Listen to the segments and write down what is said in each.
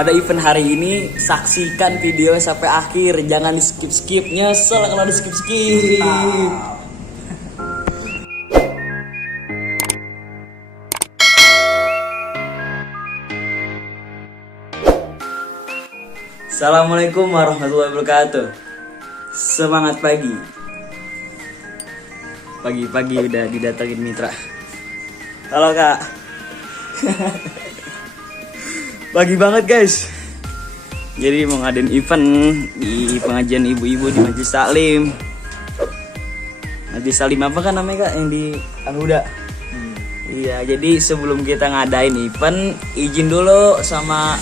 pada event hari ini. Saksikan video sampai akhir, jangan di skip-skip. Nyesel kalau di skip-skip. Assalamualaikum warahmatullahi wabarakatuh. Semangat pagi. Pagi-pagi udah didatangin mitra. Halo kak. Pagi banget guys. Jadi mau ngadain event di pengajian ibu-ibu di Majelis Taklim. Majelis Taklim apa kan namanya kak, yang di Al-Huda? Iya, jadi sebelum kita ngadain event, izin dulu sama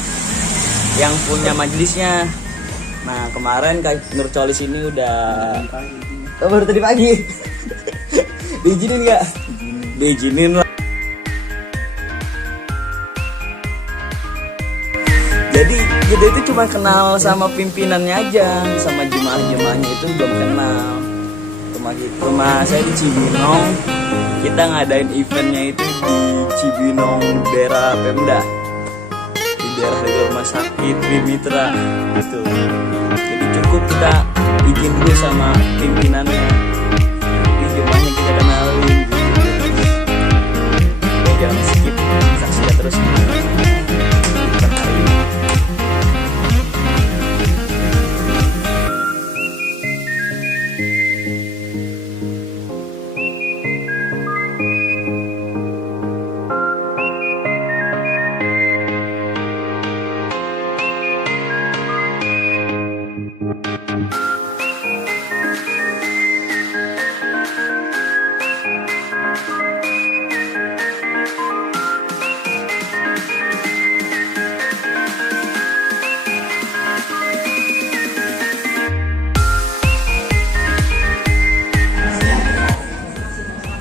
yang punya majelisnya. Nah kemarin Kak Nur Colis ini udah baru tadi pagi. Diizinin gak? Diizinin lah. Jadi kita itu cuma kenal sama pimpinannya aja, sama jemaah-jemaahnya itu belum kenal. Cuma saya di Cibinong, kita ngadain eventnya itu di Cibinong daerah Pemda, daerah rumah sakit Mitra gitu. Jadi cukup kita izin dulu sama pimpinannya, di jemaahnya kita kenalin gitu. Jangan skip, saksikan terus event hari ini.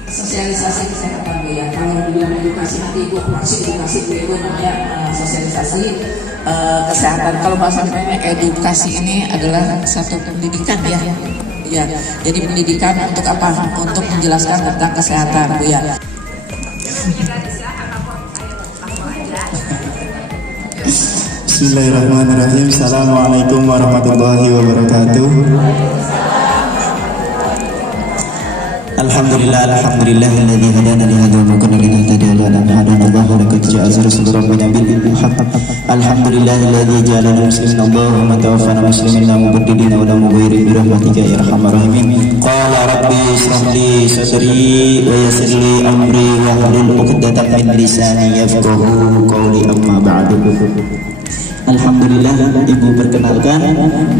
Sosialisasi kesehatan Bu ya. Kalau dibilang edukasi nanti Ibu masih edukasi Bu namanya sosialisasi kesehatan. Kalau bahasanya edukasi ini adalah satu pendidikan ya. Ya, jadi pendidikan untuk apa? Untuk menjelaskan tentang kesehatan Bu ya. Bismillahirrahmanirrahim. Assalamualaikum warahmatullahi wabarakatuh. Alhamdulillahilladzi hadana li hadza wa ma kunna linahtadiya lawla an hadana Allah laqad ja'a rasulur rabbina bil haqq. Alhamdulillahilladzi ja'alana muslimin Allahumma tawaffana muslimin la mubaddilin wa la mughayyirin bi rahmatika ya arhamar rahimin. Qala rabbi ishrah li sadri wa yassir li amri wa hlul 'uqdatam min lisani yafqahu qawli amma ba'du. Alhamdulillah, Ibu perkenalkan,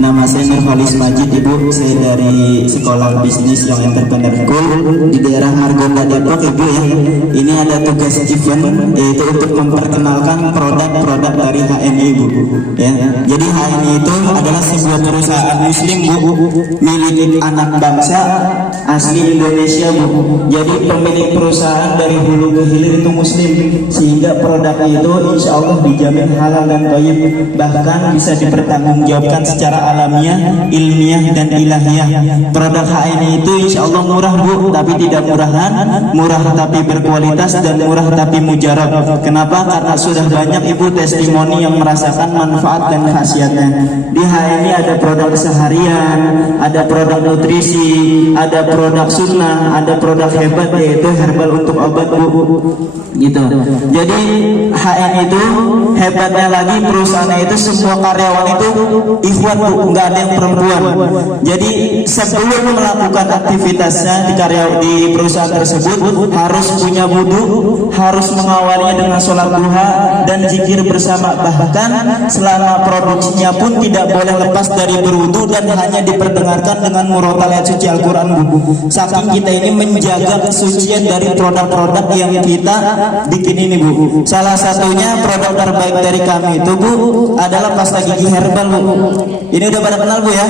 nama saya Nurholis Majid, Ibu. Saya dari Sekolah Bisnis Young Entrepreneur School di daerah Margonda, Depok, Ibu ya. Ini ada tugas event, yaitu untuk memperkenalkan produk-produk dari HNI, Ibu. Ya. Jadi HNI itu adalah sebuah perusahaan Muslim, Bu, milik anak bangsa asli Indonesia, Bu. Jadi pemilik perusahaan dari hulu ke hilir itu Muslim, sehingga produknya itu insya Allah dijamin halal dan thayyib. Bahkan bisa dipertanggungjawabkan secara alamiah, ilmiah dan ilahiyah. Produk HNI itu insya Allah murah Bu, tapi tidak murahan, murah tapi berkualitas, dan murah tapi mujarab. Kenapa? Karena sudah banyak Ibu testimoni yang merasakan manfaat dan khasiatnya. Di HNI ada produk seharian, ada produk nutrisi, ada produk sunnah, ada produk hebat yaitu herbal untuk obat Bu. Gitu. Jadi HNI itu hebatnya lagi, perusahaan itu semua karyawan itu ikhwan Bu, nggak ada yang perempuan. Jadi sebelum melakukan aktivitasnya di perusahaan tersebut harus punya wudu, harus mengawalinya dengan sholat duha dan zikir bersama. Bahkan selama produksinya pun tidak boleh lepas dari berwudu dan hanya diperdengarkan dengan murotal ayat suci Al-Quran Bu. Saking kita ini menjaga kesucian dari produk-produk yang kita bikin ini Bu. Salah satunya produk terbaik dari kami itu Bu adalah pasta gigi herbal Bu. Ini udah pada kenal Bu ya?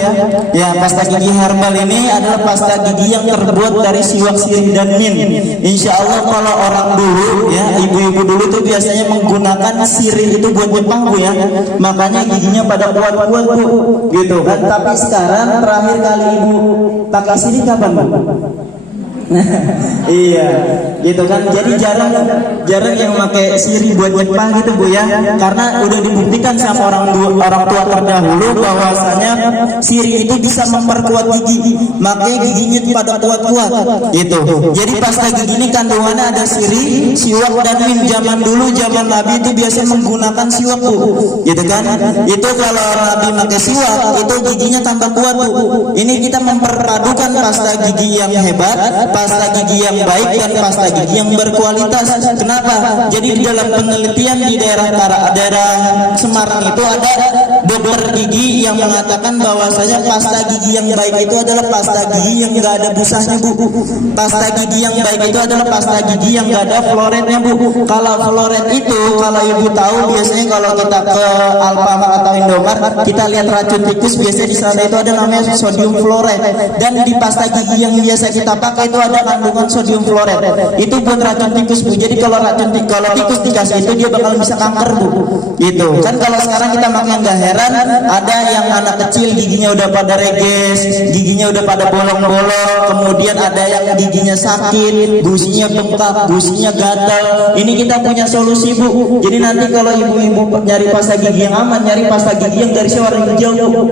Ya, pasta gigi herbal ini adalah pasta gigi yang terbuat dari siwak, sirih dan mint. Insya Allah kalau orang dulu ya, ibu-ibu dulu tuh biasanya menggunakan sirih itu buat nyepah Bu ya. Makanya giginya pada kuat-kuat Bu, gitu kan. Tapi sekarang terakhir kali Ibu pakai sirih kapan Bu? Iya, gitu kan. Jadi jarang yang pakai siri buat nyepah gitu Bu ya. Karena udah dibuktikan sama orang tua terdahulu bahwasanya siri itu bisa memperkuat gigi, makanya giginya pada kuat-kuat gitu. Jadi pasta gigi ini kandungannya ada siri, siwak dan min. Zaman dulu zaman Nabi itu biasa menggunakan siwak Bu, gitu kan. Itu kalau Nabi pakai siwak itu giginya tambah kuat Bu. Ini kita memperpadukan pasta gigi yang hebat, pasta gigi yang baik dan pasta gigi yang berkualitas. Kenapa? Jadi di dalam penelitian di daerah Semarang itu ada dokter gigi yang mengatakan bahwasanya pasta gigi yang baik itu adalah pasta gigi yang enggak ada busanya Bu. Pasta gigi yang baik itu adalah pasta gigi yang enggak ada fluoridnya Bu. Kalau fluorid itu kalau Ibu tahu biasanya kalau kita ke Alfamart atau Indomaret kita lihat racun tikus, biasanya di sana itu ada namanya sodium fluoride, dan di pasta gigi yang biasa kita pakai itu ada kandungan sodium fluoride. Itu buat racun tikus Bu. Jadi kalau tikus dikasih itu dia bakal bisa kanker Bu. Gitu. Kan kalau sekarang kita makan nggak heran ada yang anak kecil giginya udah pada reges, giginya udah pada bolong-bolong, kemudian ada yang giginya sakit, gusinya bengkak, gusinya gatal. Ini kita punya solusi Bu. Jadi nanti kalau ibu-ibu nyari pasta gigi yang aman, nyari pasta gigi yang garisnya warna hijau Bu.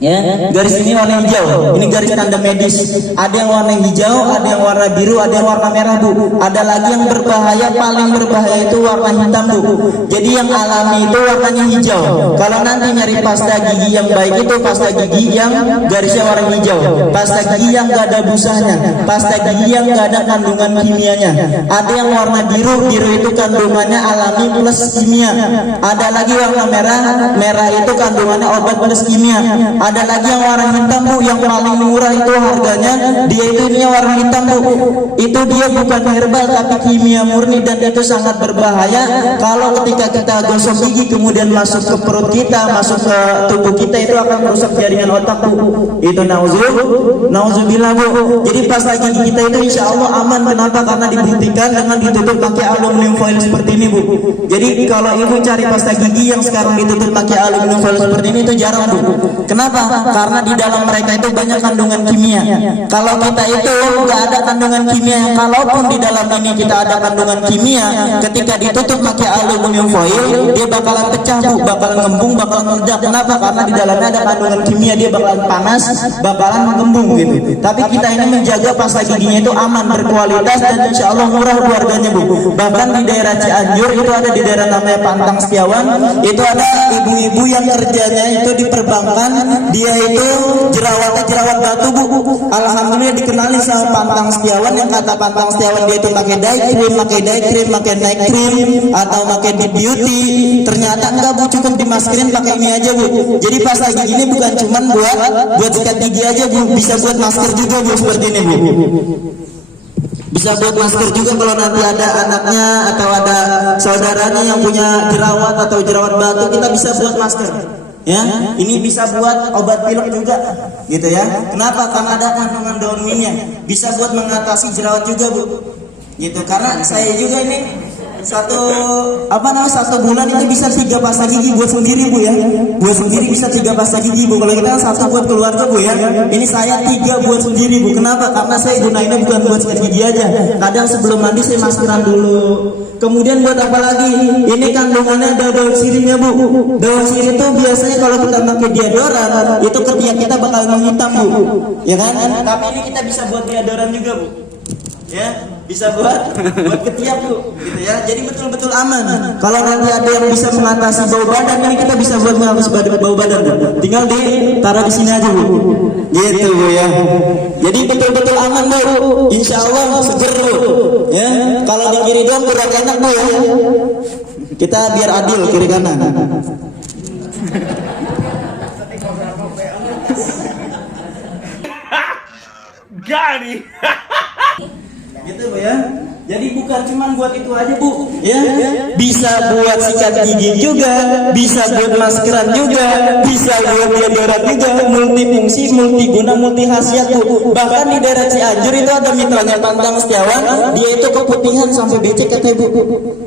Ya, garis ini warna hijau. Ini garis tanda medis. Ada yang warna hijau, ada yang warna biru, ada yang warna merah Bu. Ada lagi yang berbahaya, paling berbahaya itu warna hitam Bu. Jadi yang alami itu warnanya hijau. Kalau nanti nyari pasta gigi yang baik itu pasta gigi yang garisnya warna hijau, pasta gigi yang gak ada busanya, pasta gigi yang gak ada kandungan kimianya. Ada yang warna biru, biru itu kandungannya alami plus kimia. Ada lagi warna merah, merah itu kandungannya obat plus kimia. Ada lagi yang warna hitam Bu, yang paling murah itu harganya dia itu ini warna hitam Bu. Itu dia bukan herbal tapi kimia murni, dan itu sangat berbahaya. Kalau ketika kita gosok gigi kemudian masuk ke perut kita, masuk ke tubuh kita, itu akan merusak jaringan otak Bu. Itu nauzubillah Bu. Jadi pasta gigi kita itu insya Allah aman. Kenapa? Karena dibuktikan dengan ditutup pakai aluminium foil seperti ini Bu. Jadi kalau ibu cari pasta gigi yang sekarang ditutup pakai aluminium foil seperti ini itu jarang Bu. Kenapa? Karena di dalam mereka itu banyak kandungan kimia. Kalau kita itu nggak ada kandungan kimia, kalaupun di dalam ini kita ada kandungan kimia, ketika ditutup pakai aluminium foil, dia bakalan pecah Bu, bakalan ngembung, bakalan meledak. Kenapa? Karena di dalamnya ada kandungan kimia, dia bakalan panas, bakalan mengembung gitu. Tapi kita ini menjaga pasta giginya itu aman, berkualitas, dan insya Allah murah harganya Bu. Bahkan di daerah Cianjur itu ada, di daerah namanya Pantang Setiawan, itu ada ibu-ibu yang kerjanya itu di perbankan. Dia itu jerawat batu Bu. Alhamdulillah dikenalin sama Pantang Setiawan, yang kata Pantang Setiawan dia itu pakai dye cream, pakai night cream, atau pakai deep beauty. Ternyata enggak Bu, cukup dimaskerin pakai ini aja Bu. Jadi pasta gigi ini bukan cuman buat sikat gigi aja Bu, bisa buat masker juga Bu, seperti ini Bu. Bisa buat masker juga kalau nanti ada anaknya atau ada saudaranya yang punya jerawat atau jerawat batu, kita bisa buat masker. Ya, ini bisa buat obat pilek juga, gitu ya. Kenapa? Karena ada kandungan daun mintnya, bisa buat mengatasi jerawat juga Bu. Gitu. Karena saya juga ini satu bulan itu bisa 3 pasta gigi buat sendiri Bu ya. Buat sendiri bisa 3 pasta gigi Bu. Kalau kita satu buat keluarga Bu ya. Ini saya 3 buat sendiri Bu. Kenapa? Karena saya gunainnya bukan buat sikat gigi aja. Kadang sebelum mandi saya maskeran dulu. Kemudian buat apa lagi? Ini kandungannya ada daun sirihnya Bu. Daun sirih itu biasanya kalau kita pakai deodoran itu ketiak kita bakal menghitam Bu. Ya kan? Tapi ini kita bisa buat deodoran juga Bu. Ya, bisa buat ketiak Bu, gitu ya. Jadi betul-betul aman. Kalau nanti ada yang bisa mengatasi bau badan, ini kita bisa buat mengatasi bau badan Bu. Tinggal ditaruh di sini aja Bu. Gitu Bu ya. Jadi betul-betul aman Bu. Insya Allah seger Bu. Ya, kalau di kiri doang kurang enak Bu ya. Kita biar adil kiri kanan. Gani. Gitu Bu ya. Jadi bukan cuma buat itu aja Bu, ya. Bisa buat sikat gigi juga, bisa buat maskeran juga, bisa buat deodoran juga, multifungsi, multiguna, multi khasiat Bu. Bahkan di daerah Cianjur itu ada mitranya Pantang Setiawan, dia itu keputihan sampai becek katanya Bu.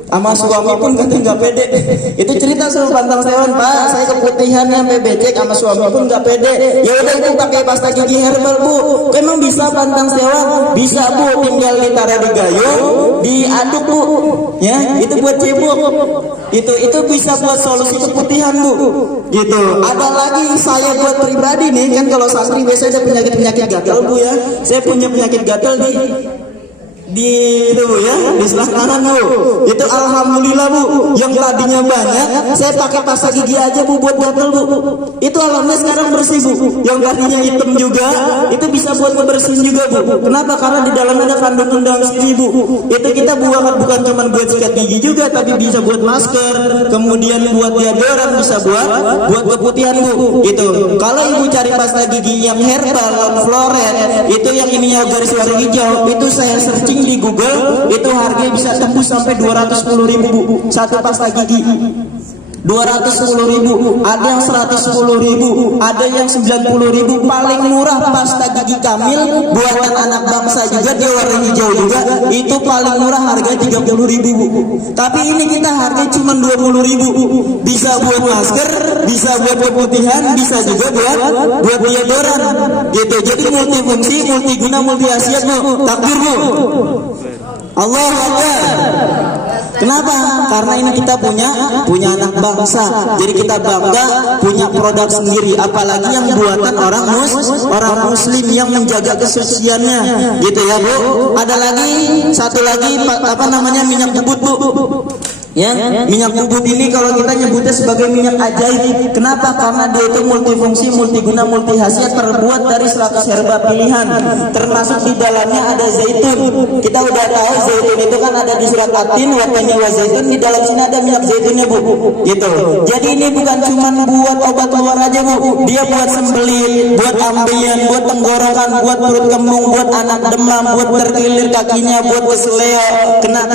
Sama suami pun katanya nggak pede. Itu cerita sama Pantang Sewan, Pak, saya keputihannya sampai becek, sama suami pun nggak pede. Ya udah itu pakai pasta gigi herbal, Bu. Emang bisa Pantang Sewan? Bisa, Bu, tinggal ditaruh di gayung, diaduk, Bu. Ya, itu buat cebok. Itu bisa buat solusi keputihan, Bu. Gitu. Ada lagi saya buat pribadi nih, kan kalau santri biasanya ada penyakit gatal, Bu ya. Saya punya penyakit gatal di itu, Bu ya, di sebelah kanan, Bu. Itu alhamdulillah, Bu, yang tadinya banyak saya pakai pasta gigi aja, Bu, buat gatal, Bu. Itu alhamdulillah sekarang bersih, Bu. Yang tadinya hitam juga itu bisa buat ngebersihin juga, Bu. Kenapa? Karena di dalam ada kandungan dalam sini, Bu. Itu kita bukan cuma buat sikat gigi juga, tapi bisa buat masker, kemudian buat deodoran, bisa buat keputihan, Bu. Itu kalau Ibu cari pasta gigi yang herbal non fluoride, itu yang ininya garis warna hijau, itu saya searching di Google, itu harganya bisa tembus sampai 210.000, Bu. Satu pasta gigi 210.000, ada yang 110.000, ada yang 90.000. Paling murah pasta gigi Kamil buatan anak bangsa juga, dia warna hijau juga, itu paling murah harga 30.000, Bu. Tapi ini kita harga cuma 20.000, bisa buat masker, bisa buat keputihan, bisa juga buat deodoran gitu. Jadi multifungsi, multiguna, multi khasiat, Bu. Takbir, Bu. Allah Akbar. Kenapa? Karena ini kita punya anak bangsa. Jadi kita bangga punya produk sendiri, apalagi yang buatan orang muslim yang menjaga kesuciannya. Gitu ya, Bu. Ada lagi satu lagi minyak bubut, Bu. Ya, minyak bubut ini kalau kita nyebutnya sebagai minyak ajaib. Kenapa? Karena dia itu multifungsi, multiguna, multi khasiat, terbuat dari 100 herba pilihan. Termasuk di dalamnya ada zaitun. Kita udah tahu zaitun itu kan ada di surat At-Tin, waktunya wa zaitun, di dalam sini ada minyak zaitunnya, Bu. Gitu. Jadi ini bukan cuma buat obat luar aja, Bu. Dia buat sembelit, buat ambeien, buat tenggorokan, buat perut kembung, buat anak demam, buat terkilir kakinya, buat keseleo, kena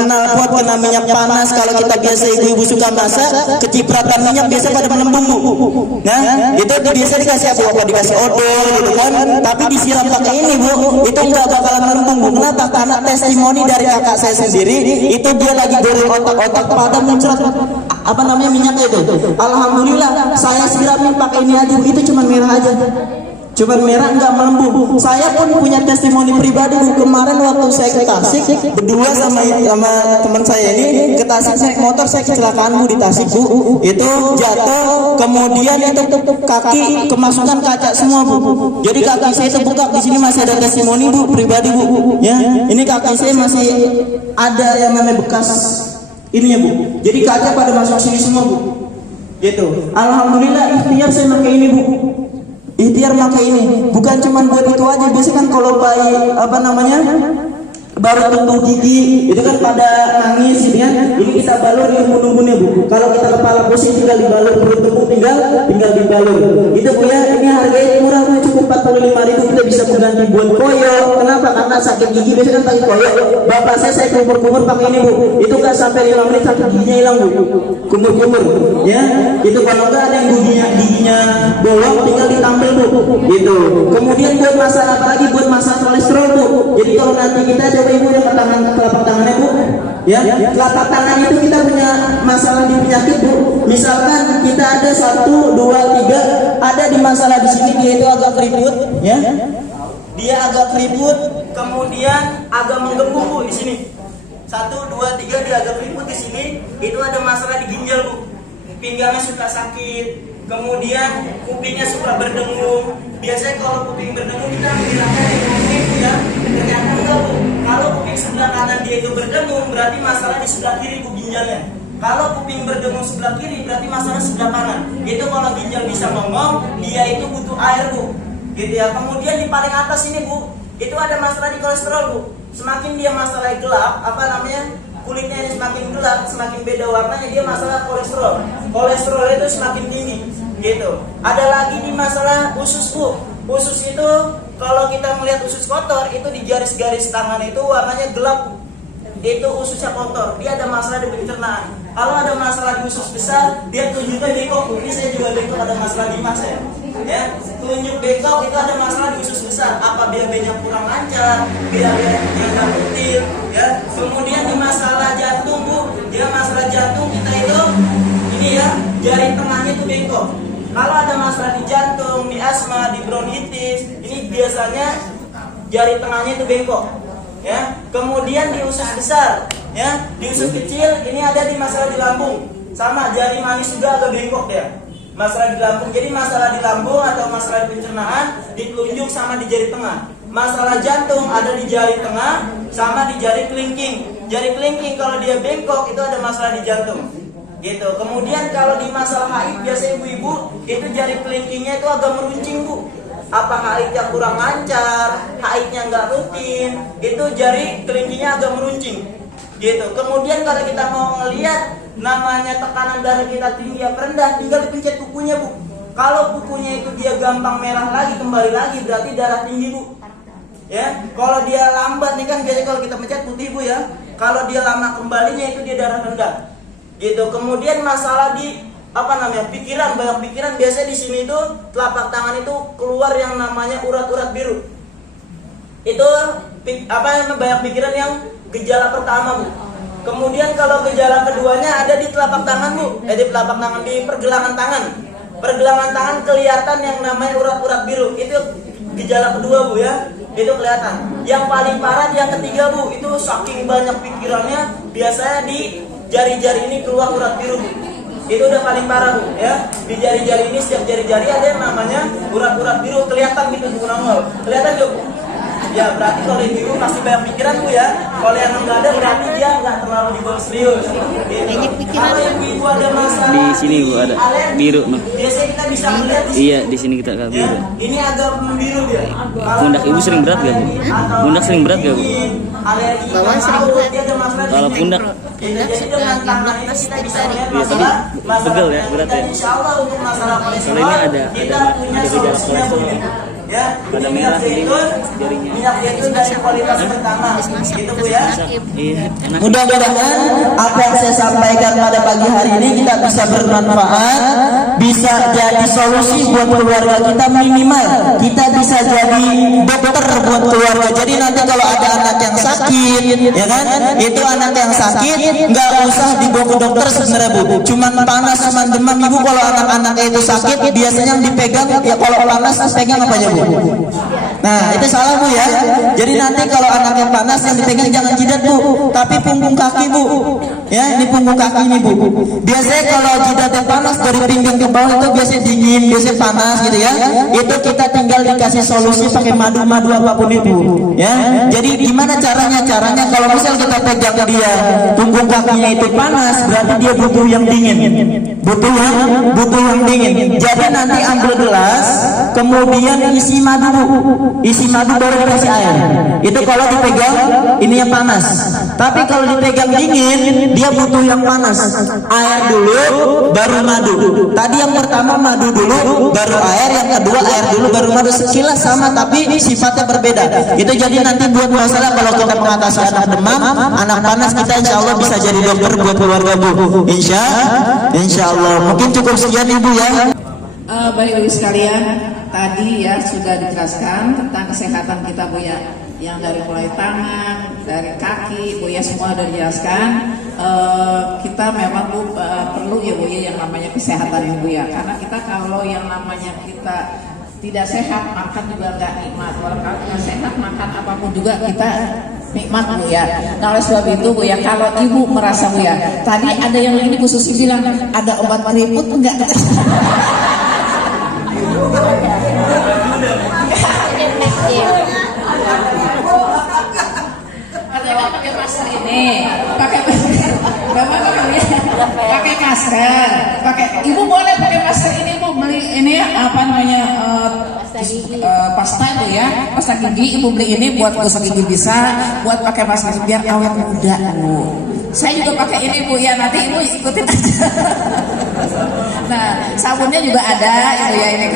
minyak panas. Kalau kita biasa ibu-ibu suka masak, kecipratan minyak biasa pada melembung, Bu. Nah, itu biasa dikasih apa? Dikasih odol gitu kan. Tapi disiram pakai ini, Bu, itu enggak bakalan melembung, Bu. Kenapa? Karena testimoni dari kakak saya sendiri, itu dia lagi goreng otak-otak pada muncrat minyaknya itu. Alhamdulillah, saya siramin pakai ini aja, Bu. Itu cuma merah aja. Cuman merah nggak melembung. Saya pun punya testimoni pribadi, Bu. Kemarin waktu saya ke Tasik berdua sama teman saya ini ke Tasik, naik motor, saya kecelakaan, Bu, di Tasik, Bu. Itu jatuh, kemudian itu kaki kemasukan kaca semua, Bu. Jadi kaki saya terbuka. Di sini masih ada testimoni, Bu, pribadi, Bu. Ya, ini kaki saya masih ada yang namanya bekas ininya, Bu. Jadi kaca pada masuk sini semua, Bu. Gitu. Alhamdulillah ikhtiar saya pakai ini, Bu. Ikhtiar pakai ini, bukan cuma buat itu aja. Biasanya kan kalau bayi baru tumbuh gigi itu kan pada nangis gitu kan. Ini kita balur di embun-embunnya, Bu. Kalau kita kepala pusing tinggal dibalur, perut tumbuh tinggal dibalur. Itu, Bu ya, ini harganya murah, Bu, cukup 45.000. Kita bisa mengganti buat koyo. Kenapa? Karena sakit gigi biasanya kan pakai koyo. Bapak saya kumur-kumur pakai ini, Bu. Itu kan sampai 5 menit sakit giginya hilang, Bu. Kumur-kumur. Ya, itu kalau enggak ada yang giginya bolong tinggal ditampil, Bu. Gitu. Kemudian buat masalah apa lagi? Buat masalah kolesterol, Bu. Jadi kalau nanti kita coba Ibu yang telapak tangannya, Bu, ya, telapak tangan itu kita punya masalah di penyakit, Bu. Misalkan kita ada 1, 2, 3, ada di masalah di sini, dia itu agak keriput, ya, dia agak keriput, kemudian agak menggembung, Bu, di sini. 1, 2, 3 dia agak keriput di sini, itu ada masalah di ginjal, Bu. Pinggangnya suka sakit, kemudian kupingnya suka berdengung. Biasanya kalau kuping berdengung kita bilangnya kuping, ya, ternyata enggak, Bu. Kalau kuping sebelah kanan dia itu berdengung, berarti masalah di sebelah kiri, Bu, ginjalnya. Kalau kuping berdengung sebelah kiri, berarti masalah sebelah kanan. Itu kalau ginjal bisa ngomong, dia itu butuh air, Bu. Gitu ya. Kemudian di paling atas ini, Bu, itu ada masalah di kolesterol, Bu. Semakin dia masalah gelap, kulitnya yang semakin gelap, semakin beda warnanya, dia masalah kolesterol. Kolesterol itu semakin tinggi. Gitu. Ada lagi di masalah usus, Bu. Usus itu kalau kita melihat usus kotor, itu di garis-garis tangan itu warnanya gelap, Bu. Itu ususnya kotor, dia ada masalah di pencernaan. Kalau ada masalah di usus besar, dia tunjuknya bengkok, Bu. Ini saya juga bengkok, ada masalah di mas saya. Ya, tunjuk bengkok itu ada masalah di usus besar. Apa BAB-nya kurang lancar, BAB-nya nggak rutin, ya. Kemudian di masalah jantung, Bu. Ya, masalah jantung kita itu ini ya, jari tengahnya itu bengkok. Kalau ada masalah di jantung, di asma, di bronkitis, ini biasanya jari tengahnya itu bengkok. Ya, kemudian di usus besar, ya, di usus kecil ini ada di masalah di lambung. Sama jari manis juga agak bengkok ya. Masalah di lambung. Jadi masalah di lambung atau masalah di pencernaan ditunjuk sama di jari tengah. Masalah jantung ada di jari tengah sama di jari kelingking. Jari kelingking kalau dia bengkok itu ada masalah di jantung. Gitu. Kemudian kalau di masalah haid biasanya ibu-ibu itu jari kelingkingnya itu agak meruncing, Bu. Apa haidnya kurang lancar, haidnya nggak rutin, itu jari kelingkingnya agak meruncing. Gitu. Kemudian kalau kita mau ngelihat namanya tekanan darah kita tinggi apa rendah, tinggal dipencet kukunya, Bu. Kalau kukunya itu dia gampang merah lagi, kembali lagi berarti darah tinggi, Bu. Ya, kalau dia lambat nih kan biasanya kalau kita pencet putih, Bu ya. Kalau dia lama kembalinya itu dia darah rendah. Gitu. Kemudian masalah di pikiran, banyak pikiran, biasanya di sini itu telapak tangan itu keluar yang namanya urat-urat biru. Itu banyak pikiran yang gejala pertama, Bu. Kemudian kalau gejala keduanya ada di telapak tangan, Bu. Di telapak tangan, di pergelangan tangan. Pergelangan tangan kelihatan yang namanya urat-urat biru. Itu gejala kedua, Bu ya. Itu kelihatan. Yang paling parah yang ketiga, Bu, itu saking banyak pikirannya biasanya di jari-jari ini keluar urat biru, Bu. Itu udah paling parah, Bu ya. Di jari-jari ini, setiap jari-jari ada yang namanya urat-urat biru, kelihatan gitu, Bu. Kelihatan tuh. Ya, berarti kalau ibu masih banyak pikiran, Bu ya. Kalau yang enggak ada berarti dia enggak terlalu dibawa serius. Gitu. Kalau ibu ada masalah Di sini, Bu, ada biru, mah. Biasanya kita bisa melihat di sini. Iya, di sini kita agak biru. Ini agak membiru dia. Pundak ibu sering berat gak, Bu? Pundak sering berat gak, Bu? Alergi Bawah sering maut, berat. dia ada masalah Kalau di pundak, jadi dengan tangan ini kita bisa melihat Iya, tapi masalah pegel ya, berat ya. Insya Allah untuk masalah kolesterol Kalau ini ada kita punya gejala solusinya, Bu. kolesterol. Ya, Ada ini merah minyak di zaitun, jarinya. minyak zaitun dari kualitas pertama, gitu, Bu ya. Iya, enak. Mudah-mudahan apa yang saya sampaikan pada pagi hari ini kita bisa bermanfaat, bisa jadi solusi buat keluarga kita, minimal kita bisa jadi dokter buat keluarga. Jadi nanti kalau ada anak yang sakit, ya kan, itu anak yang sakit nggak usah dibawa ke dokter sebenarnya, Bu. Cuman panas, cuman demam, ibu kalau anak-anaknya itu sakit biasanya yang dipegang ya kalau panas pegang apa aja, Bu? Nah, itu salah, Bu ya. Jadi nanti kalau anak yang panas yang dipegang jangan jidat, Bu, tapi punggung kaki, Bu. Ya, ini punggung kaki ini, Bu. Biasanya kalau jidat yang panas dari pinggang ke bawah itu biasanya dingin, biasanya panas gitu ya. Itu kita tinggal dikasih solusi pakai madu-madu apapun itu, ya. Jadi gimana caranya? Caranya kalau misal kita pegang dia punggung kakinya itu panas, berarti dia butuh yang dingin. Butuh yang dingin. Jadi nanti ambil gelas, kemudian isi madu, Bu. Isi madu baru dikasih air. Itu kalau dipegang ini yang panas. Tapi kalau dipegang dingin, dia butuh yang panas. Air dulu, baru madu. Tadi yang pertama madu dulu, baru air. Yang kedua air dulu, baru madu. Sekilas sama, tapi sifatnya berbeda. Itu jadi nanti buat masalah kalau kita mengatasi anak demam, anak panas, kita insya Allah bisa jadi dokter buat keluarga, Bu. Insya Allah. Mungkin cukup sekian, Ibu ya. Baik Ibu sekalian, tadi ya sudah dijelaskan tentang kesehatan kita, Bu ya. Yang dari mulai tangan, dari kaki, Bu ya, semua sudah dijelaskan. Kita memang, Bu, perlu ya, Bu ya, yang namanya kesehatan ya, Bu ya. Karena kita kalau yang namanya kita tidak sehat, makan juga nggak nikmat. Kalau nggak sehat, makan apapun juga kita nikmat, Bu ya. Nah, oleh sebab itu, Bu ya, kalau Ibu merasa, Bu ya, tadi ada yang ini Bu Susi bilang ada obat keriput enggak? Katanya pakai masker ini, pakai masker, pakai masker, Ibu boleh pakai masker ini, Bu, beli ini apa namanya pasta itu ya, pasta gigi. Ibu beli ini buat gosok gigi bisa, buat pakai masker biar awet muda, Bu. Saya juga pakai ini, Bu ya, nanti Ibu ikutin aja. Nah, sabunnya juga ada itu ya, ini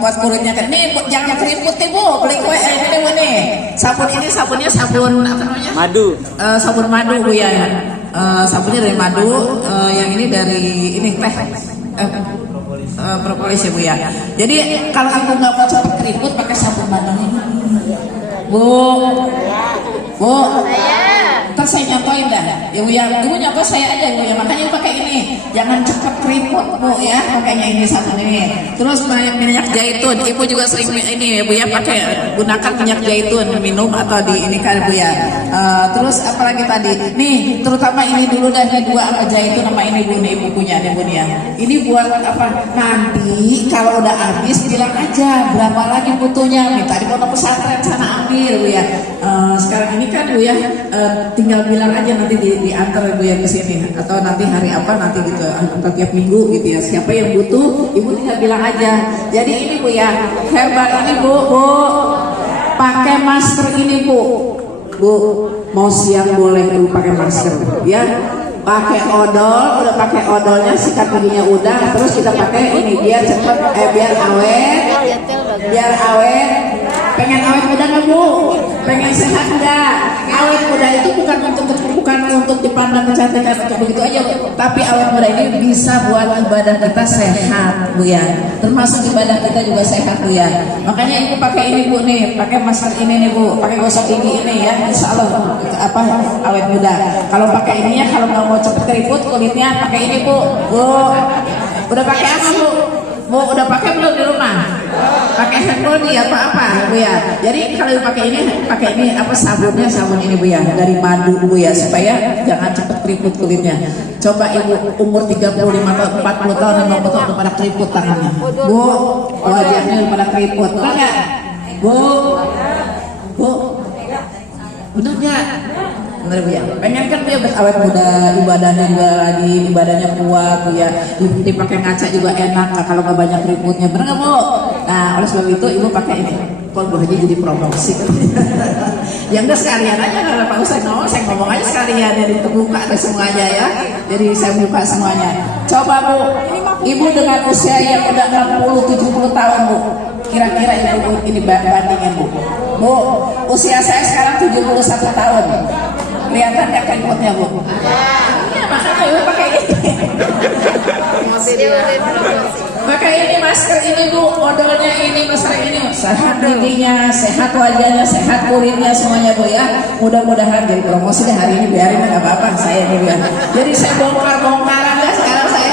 buat kulitnya. Ini jangan keriput nih, Bu, beli kue ini, Bu nih. Sabunnya sabun apa namanya? Madu. Sabun madu, Bu ya. Sabunnya dari madu, yang ini dari ini teh. Propolis ya, Bu ya. Jadi kalau Ibu nggak mau cepet keriput, pakai sabun madu ini. Bu. Ntar saya nyontoin dah. Ya Bu ya, Ibu nyontoh saya aja Bu ya. Makanya pakai ini. Jangan cepat keriput Bu ya. Makanya ini satu ini. Terus minyak zaitun. Ibu juga sering ini ya Bu ya, pakai gunakan minyak zaitun minum atau di ini kan Bu ya. Terus apalagi tadi? Nih, terutama ini dulu dah, ini dua apa zaitun sama ini Bu nih, Ibu punya nih Bu nih ya. Ini buat apa? Nanti kalau udah habis bilang aja berapa lagi butuhnya. Minta di pondok pesantren sana ambil Bu ya. Sekarang ini kan Bu ya, tinggal bilang aja nanti diantar Bu ya ke sini, atau nanti hari apa nanti gitu, atau tiap minggu gitu ya. Siapa yang butuh, Ibu tinggal bilang aja. Jadi ini Bu ya, herbal ini Bu pakai masker ini Bu, mau siang boleh Ibu pakai masker ya. Pakai odol, udah pakai odolnya, sikat giginya udah, terus kita pakai ini biar cepet, biar awet. Pengen awet muda nggak Bu? Pengen sehat nggak? Awet muda itu bukan untuk dipandang kecantikan untuk begitu aja, tapi awet muda ini bisa buat ibadah kita sehat Bu ya. Termasuk ibadah kita juga sehat Bu ya. Makanya Ibu pakai ini Bu nih, pakai masker ini nih Bu, pakai gosok gigi ini ya, insya Allah apa awet muda. Kalau pakai ininya, kalau nggak mau cepet keriput kulitnya, pakai ini Bu. Udah pakai apa Bu? Udah pakai belum di rumah? Pakai hand body apa Bu ya. Jadi kalau pakai ini apa sabun ini Bu ya, dari madu Bu ya, supaya jangan cepet keriput kulitnya. Coba Ibu umur 35 tahun, 40 tahun, 50 tahun udah pada keriput tangannya Bu, wajahnya udah pada keriput, benar nggak Bu? Benar nggak? Bener Bu ya, pengen kan dia awet muda, ibadahnya juga lagi, ibadahnya kuat Bu ya, dipakai ngaca juga enak kalau nggak banyak keriputnya, bener nggak Bu? Nah oleh sebab itu Ibu pakai ini. Kok boleh jadi promosi? Ya enggak, sekalian aja kalau Pak Ustadz saya ngomong aja sekalian, jadi terbuka deh semuanya ya. Jadi saya buka semuanya. Coba Bu, Ibu dengan usia yang udah 60-70 tahun Bu, kira-kira Ibu ini bandingin Bu. Usia saya sekarang 71 tahun. Kelihatan nggak keriputnya Bu? Iya, makanya Ibu pakai ini. Pakai ini masker ini Bu, odolnya ini, masker ini, sehat giginya, sehat wajahnya, sehat kulitnya semuanya Bu ya. Mudah-mudahan jadi promosi deh hari ini, biarin nggak apa-apa saya ini Bu ya. Jadi saya bongkar-bongkaran ya sekarang saya.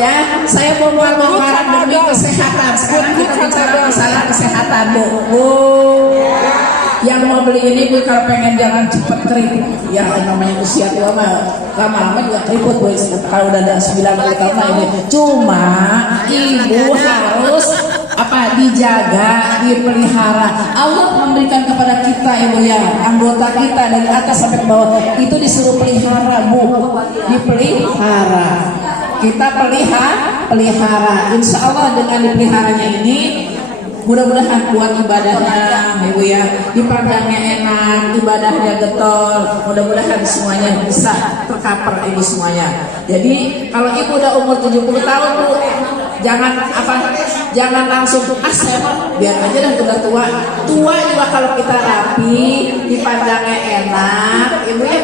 Ya, saya bongkar-bongkaran demi kesehatan. Sekarang kita bicara masalah kesehatan Bu. Yang mau beli ini Bu, kalau pengen jangan cepet keriput ya, namanya usia tua mah lama-lama juga keriput Bu. Kalau udah ada 90 tahun ini, cuma Ibu harus dijaga, dipelihara. Allah memberikan kepada kita Ibu ya, anggota kita dari atas sampai ke bawah itu disuruh pelihara Bu, dipelihara. Kita pelihara. Insya Allah dengan dipeliharanya ini mudah-mudahan kuat ibadahnya Ibu ya, dipandangnya enak, ibadahnya getol, mudah-mudahan semuanya bisa tercover Ibu semuanya. Jadi kalau Ibu udah umur 70 tahun Bu, jangan langsung saya biar aja dah udah tua juga. Kalau kita rapi, dipandangnya enak Ibu ya,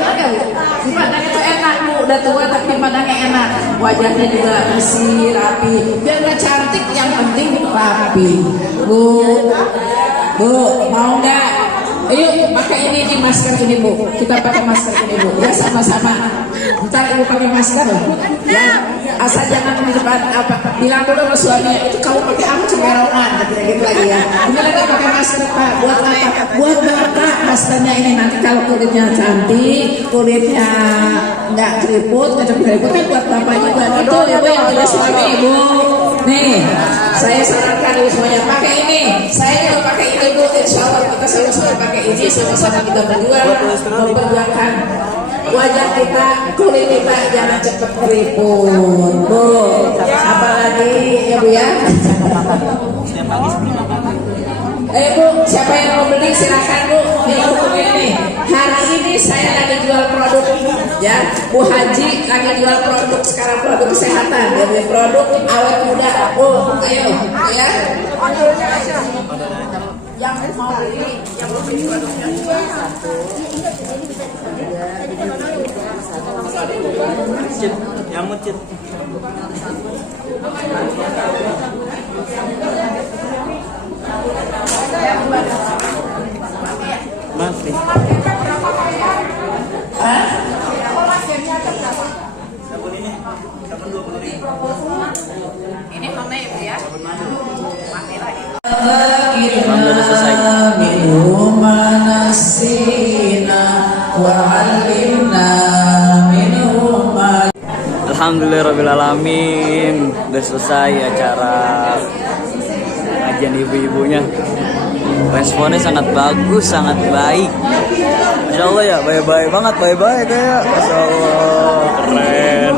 dipandangnya tuh enak Bu, udah tua tapi dipandangnya enak, wajahnya juga bersih, rapi, biar nggak cantik, yang penting rapi Bu, mau nggak? Ayo pakai ini masker ini Bu, kita pakai masker ini Bu ya, sama-sama. Ntar Ibu pakai masker ya, asal jangan di depan bilang dulu sama suaminya, itu kamu pakai apa cemerongan gitu lagi ya. Ini lagi pakai masker Pak, buat apa? Buat Bapak maskernya ini, nanti kalau kulitnya cantik, kulitnya nggak keriput, kan buat Bapak juga. Itu Ibu yang punya suami Ibu. Nih, saya sarankan Ibu semuanya pakai ini. Saya juga pakai ini Bu, insya Allah kita sama-sama pakai ini, sama-sama kita berjuang memperjuangkan wajah kita, kulit kita jangan cepat keriput Bu. Apalagi ya Bu ya. Bu, siapa yang mau beli silakan Bu. Ini hari ini saya lagi jual produk ya, Bu Haji lagi jual produk sekarang, produk kesehatan, jadi produk awet muda Bu. Ayo ya, yang mau beli, yang mau beli produknya Nyamut Cid. Mas, Ini mama ibu ya. Mati lagi. Alhamdulillah udah selesai. Minhum nasina wa 'allimna minhum ma Alhamdulillahirrahmanirrahim. Udah selesai acara kajian ibu-ibunya. Responnya sangat bagus, sangat baik. Masya Allah ya, baik-baik banget, baik-baik kayak. Masya Allah, keren.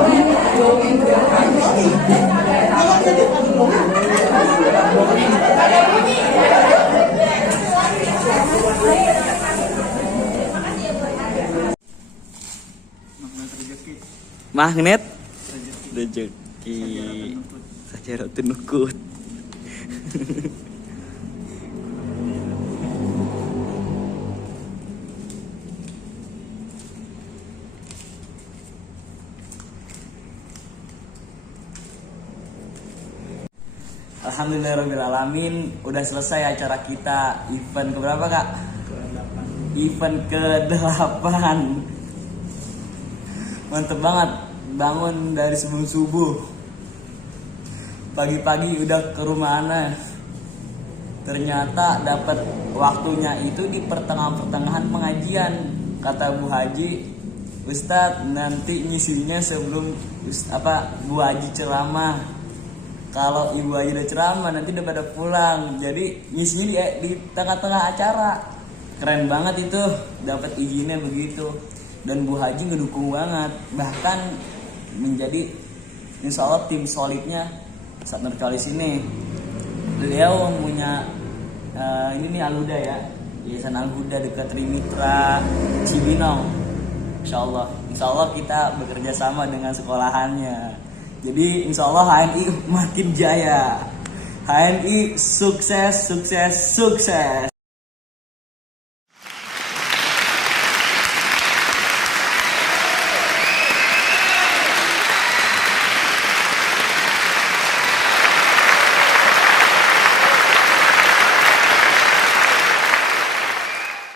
Magnet rezeki saja tenukut. Alhamdulillahirrahmanirrahim. Udah selesai acara kita. Event keberapa kak? Event ke-8. Mantep banget. Bangun dari sebelum subuh. Pagi-pagi udah ke rumah Ana. Ternyata dapat waktunya itu di pertengahan pengajian. Kata Bu Haji, Ustadz nanti ngisinya sebelum Bu Haji ceramah. Kalau Ibu Haji udah ceramah nanti udah pada pulang. Jadi ngisinya di tengah-tengah acara. Keren banget itu, dapat izinnya begitu. Dan Bu Haji ngedukung banget. Bahkan menjadi insya Allah tim solidnya saat Nurkalis ini. Beliau punya ini nih Al-Huda ya, Yayasan Al-Huda dekat Trimitra Cibinong. Insya Allah kita bekerja sama dengan sekolahannya. Jadi insya Allah HNI makin jaya. HNI sukses, sukses, sukses.